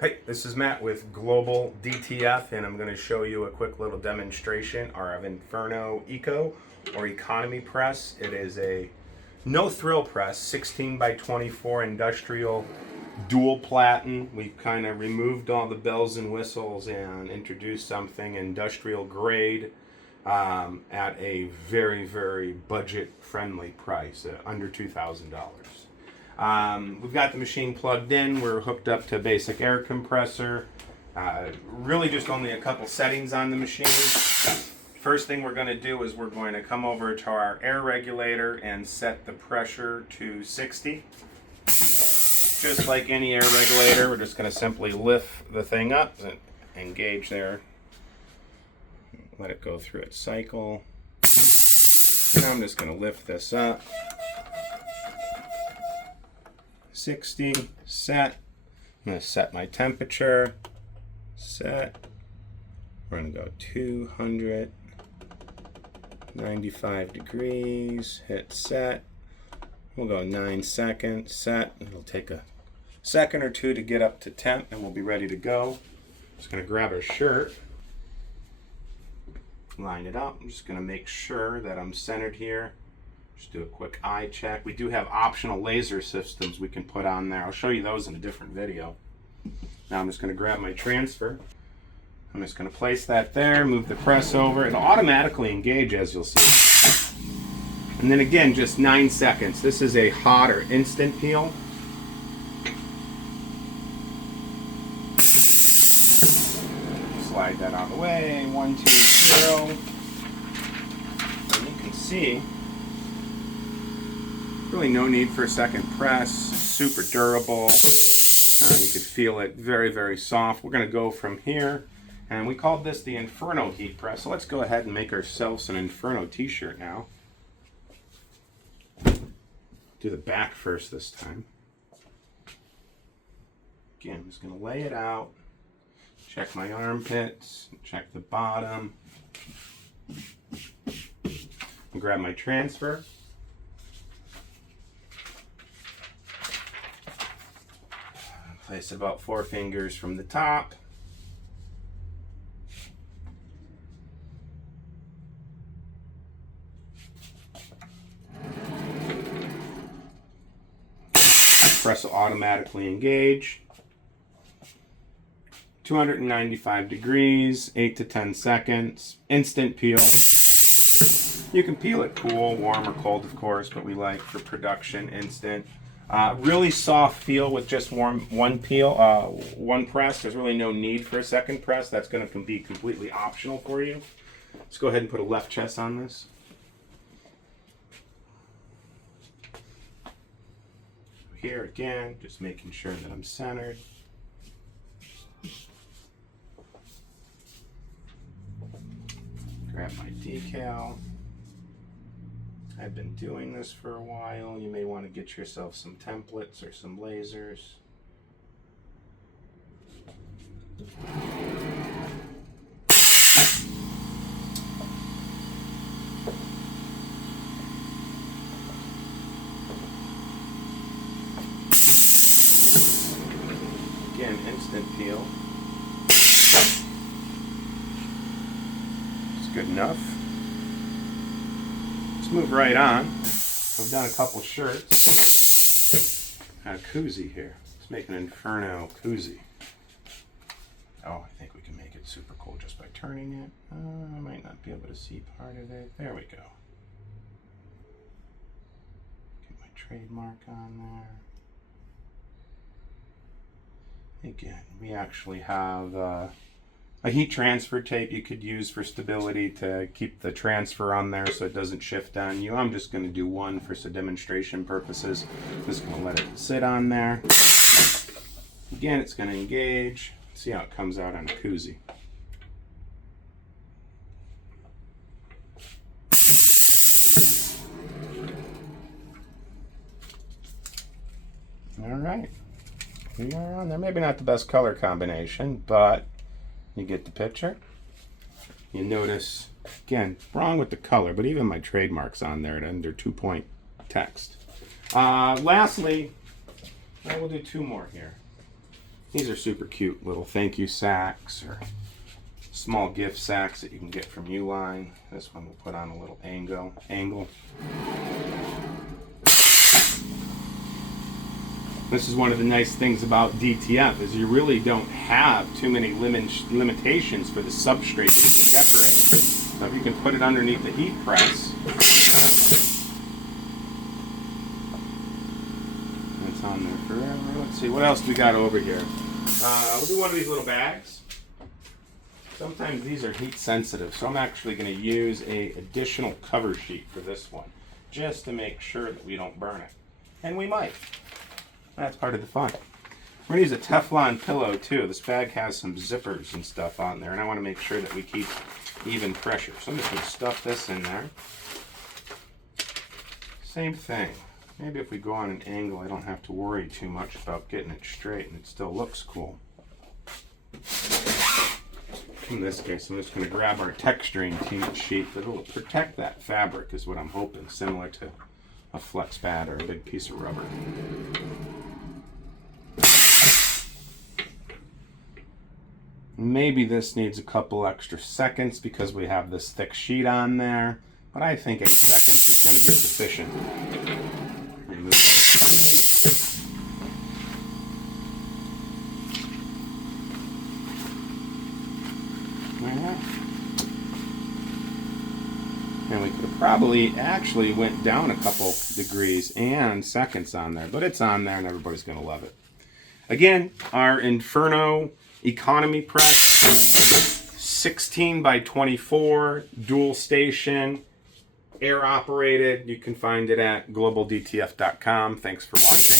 Hey, this is Matt with Global DTF, and I'm going to show you a quick little demonstration of Inferno Eco or Economy Press. It is a no-thrill press, 16 by 24 industrial dual-platen. We've kind of removed all the bells and whistles and introduced something industrial grade at a very, very budget-friendly price, under $2,000. We've got the machine plugged in. We're hooked up to a basic air compressor. Really just only a couple settings on the machine. First thing we're going to do is we're going to come over to our air regulator and set the pressure to 60. Just like any air regulator, we're just going to simply lift the thing up and engage there. Let it go through its cycle. Now I'm just going to lift this up. 60, set. I'm going to set my temperature. Set. We're going to go 295 degrees. Hit set. We'll go 9 seconds. Set. It'll take a second or two to get up to temp, and we'll be ready to go. Just going to grab our shirt. Line it up. I'm just going to make sure that I'm centered here. Just do a quick eye check. We do have optional laser systems we can put on there. I'll show you those in a different video. Now I'm just going to grab my transfer. I'm just going to place that there, move the press over. It'll automatically engage, as you'll see. And then again, just 9 seconds. This is a hot or instant peel. Slide that out of the way. 1, 2, 0. And you can see really no need for a second press. Super durable. You could feel it very, very soft. We're going to go from here, and we called this the Inferno heat press. So let's go ahead and make ourselves an Inferno t-shirt now. Do the back first this time. Again, I'm just going to lay it out. Check my armpits. Check the bottom. And grab my transfer. Place about 4 fingers from the top. Press will automatically engage. 295 degrees, 8 to 10 seconds. Instant peel. You can peel it cool, warm, or cold, of course, but we like for production instant. Really soft feel with just one peel, one press. There's really no need for a second press. That's going to be completely optional for you. Let's go ahead and put a left chest on this. Here again, just making sure that I'm centered. Grab my decal. I've been doing this for a while. You may want to get yourself some templates or some lasers. Again, instant peel. It's good enough. Move right on. We've done a couple shirts. Got a koozie here. Let's make an Inferno koozie. Oh, I think we can make it super cool just by turning it. I might not be able to see part of it. There we go. Get my trademark on there. Again, we actually have a heat transfer tape you could use for stability to keep the transfer on there so it doesn't shift on you. I'm just going to do one for some demonstration purposes. I'm just going to let it sit on there. Again, it's going to engage. See how it comes out on a koozie. All right. We are on there. Maybe not the best color combination, but you get the picture. You notice, again, wrong with the color, but even my trademark's on there at under 2-point text. Lastly, I will do 2 more here. These are super cute little thank you sacks or small gift sacks that you can get from Uline. This one will put on a little angle. This is one of the nice things about DTF is you really don't have too many limitations for the substrate that you can decorate. So if you can put it underneath the heat press, it's on there forever. Let's see, what else we got over here? We'll do one of these little bags. Sometimes these are heat sensitive, so I'm actually going to use a additional cover sheet for this one, just to make sure that we don't burn it. And we might. That's part of the fun. We're going to use a Teflon pillow too. This bag has some zippers and stuff on there, and I want to make sure that we keep even pressure. So I'm just going to stuff this in there. Same thing. Maybe if we go on an angle, I don't have to worry too much about getting it straight, and it still looks cool. In this case, I'm just going to grab our texturing sheet that will protect that fabric, is what I'm hoping, similar to a flex pad or a big piece of rubber. Maybe this needs a couple extra seconds because we have this thick sheet on there, but I think 8 seconds is going to be sufficient. Remove and we could have probably actually went down a couple degrees and seconds on there, but it's on there and everybody's going to love it. Again, our Inferno economy press, 16 by 24, dual station, air operated. You can find it at globaldtf.com. Thanks for watching.